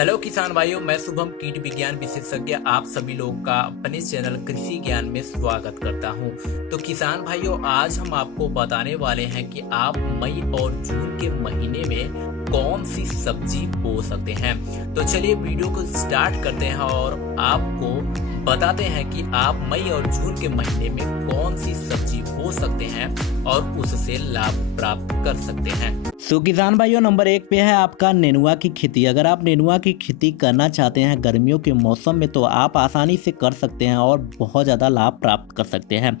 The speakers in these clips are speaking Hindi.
हेलो किसान भाइयों, मैं शुभम कीट विज्ञान विशेषज्ञ आप सभी लोगों का अपने चैनल कृषि ज्ञान में स्वागत करता हूं। तो किसान भाइयों, आज हम आपको बताने वाले हैं कि आप मई और जून के महीने में कौन सी सब्जी बो सकते हैं। तो चलिए वीडियो को स्टार्ट करते हैं और आपको बताते हैं कि आप मई और जून के महीने में कौन सी सब्जी बो सकते हैं और उससे लाभ प्राप्त कर सकते हैं। किसान भाइयों, नंबर 1 पे है आपका नेनुआ की खेती। अगर आप नेनुआ की खेती करना चाहते हैं गर्मियों के मौसम में तो आप आसानी से कर सकते हैं और बहुत ज़्यादा लाभ प्राप्त कर सकते हैं।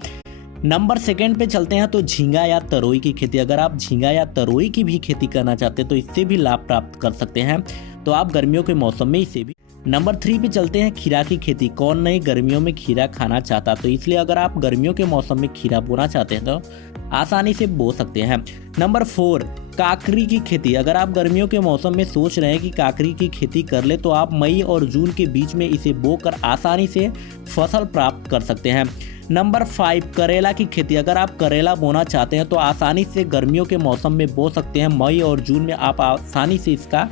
नंबर 2 पे चलते हैं तो झींगा या तरोई की खेती। अगर आप झींगा या तरोई की भी खेती करना चाहते हैं तो इससे भी लाभ प्राप्त कर सकते हैं, तो आप गर्मियों के मौसम में इसे भी। नंबर 3 पे चलते हैं खीरा की खेती। कौन नहीं गर्मियों में खीरा खाना चाहता, तो इसलिए अगर आप गर्मियों के मौसम में खीरा बोना चाहते हैं तो आसानी से बो सकते हैं। नंबर 4 काकरी की खेती। अगर आप गर्मियों के मौसम में सोच रहे हैं कि काकरी की खेती कर ले तो आप मई और जून के बीच में इसे बोकर आसानी से फसल प्राप्त कर सकते हैं। नंबर 5 करेला की खेती। अगर आप करेला बोना चाहते हैं तो आसानी से गर्मियों के मौसम में बो सकते हैं। मई और जून में आप आसानी से इसका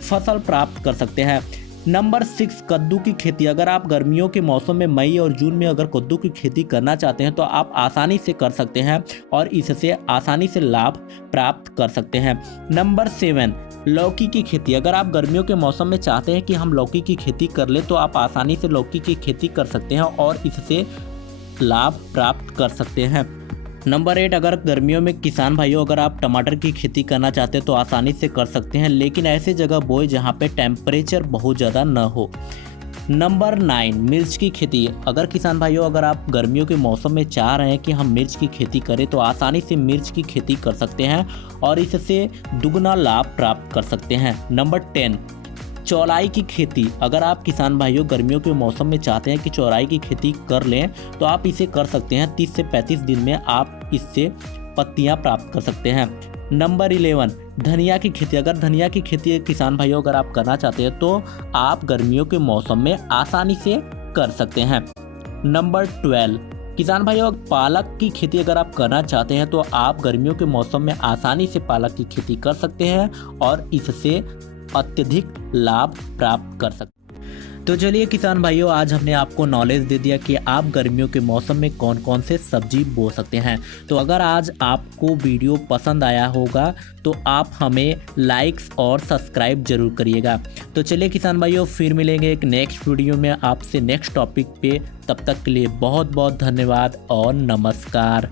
फसल प्राप्त कर सकते हैं। नंबर 6 कद्दू की खेती। अगर आप गर्मियों के मौसम में मई और जून में अगर कद्दू की खेती करना चाहते हैं तो आप आसानी से कर सकते हैं और इससे आसानी से लाभ प्राप्त कर सकते हैं। नंबर 7 लौकी की खेती। अगर आप गर्मियों के मौसम में चाहते हैं कि हम लौकी की खेती कर ले तो आप आसानी से लौकी की खेती कर सकते हैं और इससे लाभ प्राप्त कर सकते हैं। नंबर 8 अगर गर्मियों में किसान भाइयों अगर आप टमाटर की खेती करना चाहते हैं तो आसानी से कर सकते हैं, लेकिन ऐसे जगह बोए जहां पे टेम्परेचर बहुत ज़्यादा न हो। नंबर 9 मिर्च की खेती। अगर किसान भाइयों अगर आप गर्मियों के मौसम में चाह रहे हैं कि हम मिर्च की खेती करें तो आसानी से मिर्च की खेती कर सकते हैं और इससे दुगना लाभ प्राप्त कर सकते हैं। नंबर 10 चौलाई की खेती। अगर आप किसान भाइयों गर्मियों के मौसम में चाहते हैं कि चौलाई की खेती कर लें तो आप इसे कर सकते हैं। 30 से 35 दिन में आप इससे पत्तियां प्राप्त कर सकते हैं। नंबर 11 धनिया की खेती। अगर धनिया की खेती किसान भाइयों अगर आप करना चाहते हैं तो आप गर्मियों के मौसम में आसानी से कर सकते हैं। नंबर 12 किसान भाइयों पालक की खेती अगर आप करना चाहते हैं तो आप गर्मियों के मौसम में आसानी से पालक की खेती कर सकते हैं और इससे अत्यधिक लाभ प्राप्त कर सकते हैं। तो चलिए किसान भाइयों, आज हमने आपको नॉलेज दे दिया कि आप गर्मियों के मौसम में कौन कौन से सब्जी बो सकते हैं। तो अगर आज आपको वीडियो पसंद आया होगा तो आप हमें लाइक्स और सब्सक्राइब जरूर करिएगा। तो चलिए किसान भाइयों, फिर मिलेंगे एक नेक्स्ट वीडियो में आपसे नेक्स्ट टॉपिक पे। तब तक के लिए बहुत बहुत धन्यवाद और नमस्कार।